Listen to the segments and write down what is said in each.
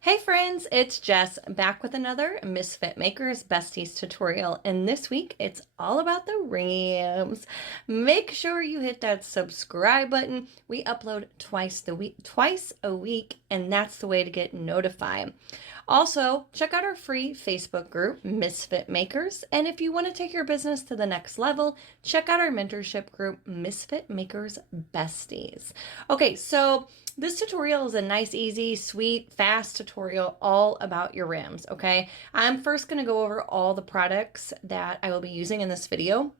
Hey friends, it's Jess back with another Misfit Makers Besties tutorial, and this week it's all about the rims. Make sure you hit that subscribe button. We upload twice a week, and that's the way to get notified. Also, check out our free Facebook group, Misfit Makers, and if you want to take your business to the next level, check out our mentorship group, Misfit Makers Besties. Okay, so this tutorial is a nice, easy, sweet, fast tutorial all about your rims, okay? I'm first going to go over all the products that I will be using in this video,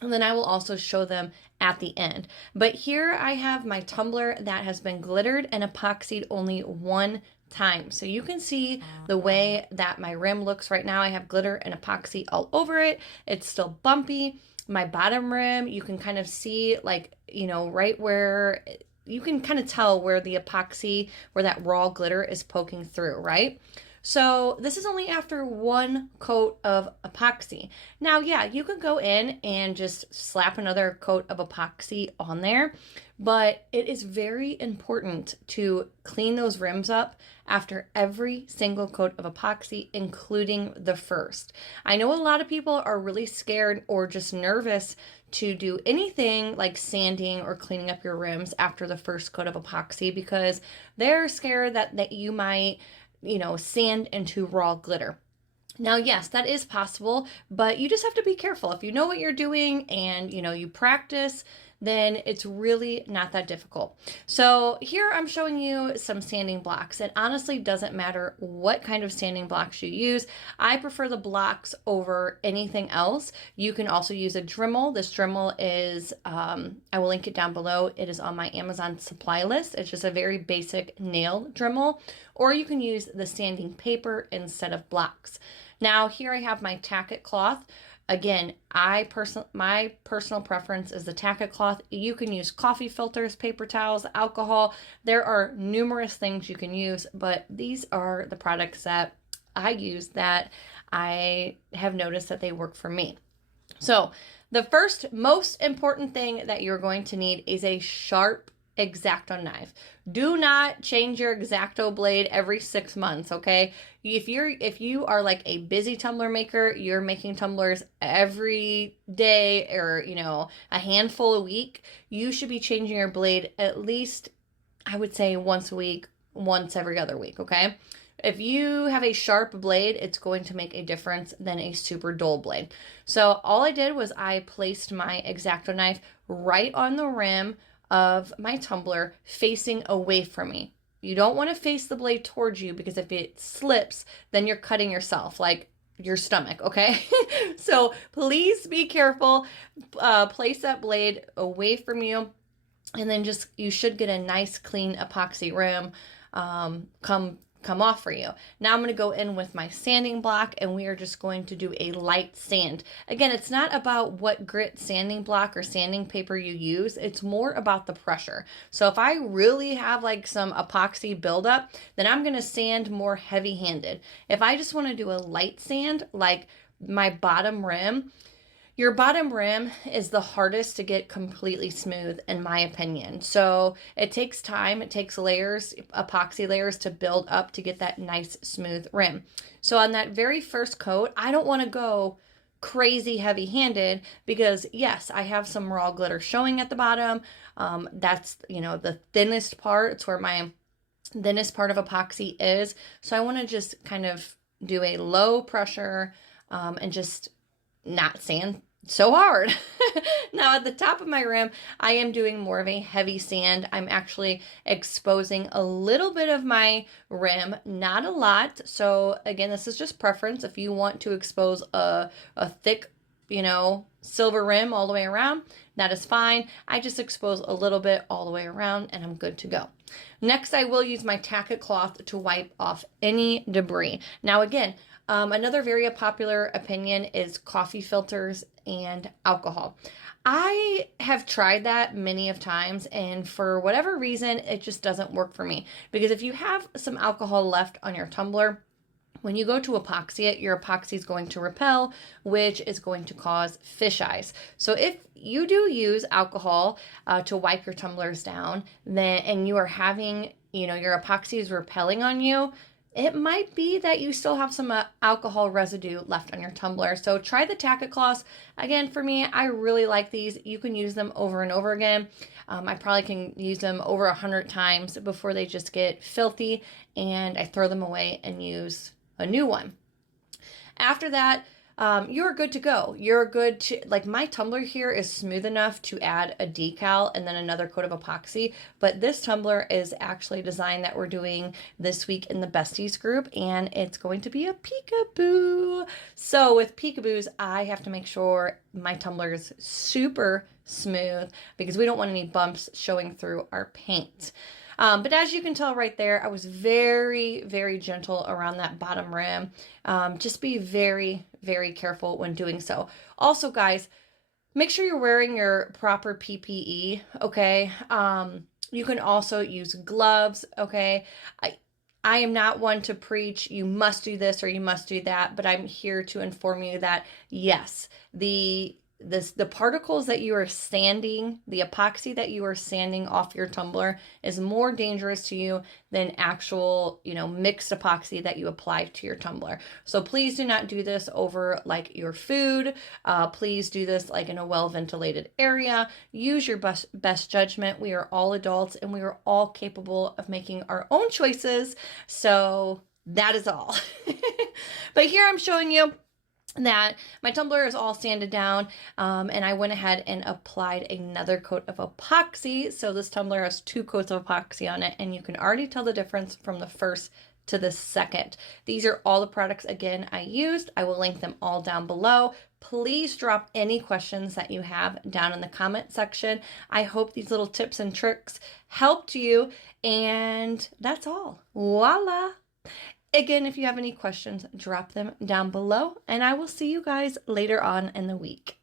and then I will also show them at the end. But here I have my tumbler that has been glittered and epoxied only one time. So you can see the way that my rim looks right now. I have glitter and epoxy all over it. It's still bumpy. My bottom rim, you can kind of see right where you can kind of tell where the epoxy, where that raw glitter is poking through, right? So this is only after one coat of epoxy. Now, yeah, you could go in and just slap another coat of epoxy on there, but it is very important to clean those rims up after every single coat of epoxy, including the first. I know a lot of people are really scared or just nervous to do anything like sanding or cleaning up your rims after the first coat of epoxy because they're scared that you might sand into raw glitter. Now, yes, that is possible, but you just have to be careful. If you know what you're doing and you practice, then it's really not that difficult. So here I'm showing you some sanding blocks. It honestly doesn't matter what kind of sanding blocks you use. I prefer the blocks over anything else. You can also use a Dremel. This Dremel is, I will link it down below. It is on my Amazon supply list. It's just a very basic nail Dremel, or you can use the sanding paper instead of blocks. Now here I have my tacket cloth. Again, my personal preference is the tacket cloth. You can use coffee filters, paper towels, alcohol. There are numerous things you can use, but these are the products that I use that I have noticed that they work for me. So the first most important thing that you're going to need is a sharp X-Acto knife. Do not change your X-Acto blade every 6 months, okay? If you are like a busy tumbler maker, you're making tumblers every day or, a handful a week, you should be changing your blade at least, I would say, once a week, once every other week, okay? If you have a sharp blade, it's going to make a difference than a super dull blade. So all I did was I placed my X-Acto knife right on the rim of my tumbler facing away from me. You don't want to face the blade towards you because if it slips, then you're cutting yourself, like your stomach, okay? So please be careful. Place that blade away from you, and then you should get a nice clean epoxy rim come off for you. Now I'm going to go in with my sanding block and we are just going to do a light sand. Again, it's not about what grit sanding block or sanding paper you use. It's more about the pressure. So if I really have like some epoxy buildup, then I'm going to sand more heavy-handed. If I just want to do a light sand, like my bottom rim, your bottom rim is the hardest to get completely smooth, in my opinion. So it takes time, it takes layers, epoxy layers to build up to get that nice smooth rim. So on that very first coat, I don't want to go crazy heavy-handed because yes, I have some raw glitter showing at the bottom. That's, the thinnest part. It's where my thinnest part of epoxy is. So I want to just kind of do a low pressure and just not sand so hard. Now at the top of my rim, I am doing more of a heavy sand. I'm actually exposing a little bit of my rim, not a lot. So again, this is just preference. If you want to expose a thick, silver rim all the way around, that is fine. I just expose a little bit all the way around and I'm good to go. Next, I will use my tacket cloth to wipe off any debris. Now again, another very popular opinion is coffee filters and alcohol. I have tried that many of times, and for whatever reason, it just doesn't work for me. Because if you have some alcohol left on your tumbler, when you go to epoxy it, your epoxy is going to repel, which is going to cause fish eyes. So if you do use alcohol to wipe your tumblers down, and you are having, your epoxy is repelling on you, it might be that you still have some alcohol residue left on your tumbler. So try the tacket cloths. Again, for me, I really like these. You can use them over and over again. I probably can use them over 100 times before they just get filthy and I throw them away and use a new one. After that, you're good to go. You're good to, like, my tumbler here is smooth enough to add a decal and then another coat of epoxy, but this tumbler is actually a design that we're doing this week in the Besties group, and it's going to be a peekaboo. So with peekaboos, I have to make sure my tumbler is super smooth because we don't want any bumps showing through our paint. But as you can tell right there, I was very, very gentle around that bottom rim. Just be very, very careful when doing so. Also, guys, make sure you're wearing your proper PPE, okay? You can also use gloves, okay? I am not one to preach, you must do this or you must do that, but I'm here to inform you that, yes, the particles that you are sanding, the epoxy that you are sanding off your tumbler is more dangerous to you than actual, mixed epoxy that you apply to your tumbler. So please do not do this over like your food. Please do this like in a well-ventilated area. Use your best judgment. We are all adults and we are all capable of making our own choices. So that is all. But here I'm showing you that my tumbler is all sanded down, and I went ahead and applied another coat of epoxy. So this tumbler has 2 coats of epoxy on it, and you can already tell the difference from the first to the second. These are all the products, again, I used. I will link them all down below. Please drop any questions that you have down in the comment section. I hope these little tips and tricks helped you, and that's all. Voila! Again, if you have any questions, drop them down below, and I will see you guys later on in the week.